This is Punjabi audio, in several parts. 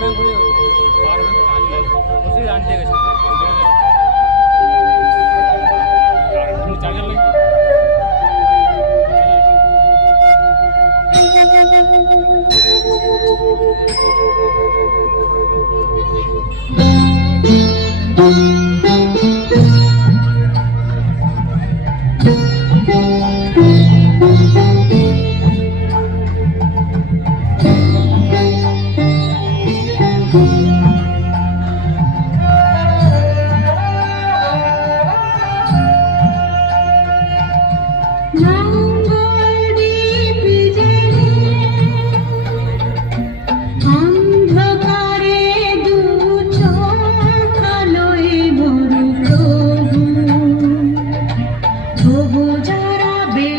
ব্যাংক হয়ে ওষুধ আনতে গেছে চার্জার লাগবে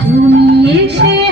তুমি এসে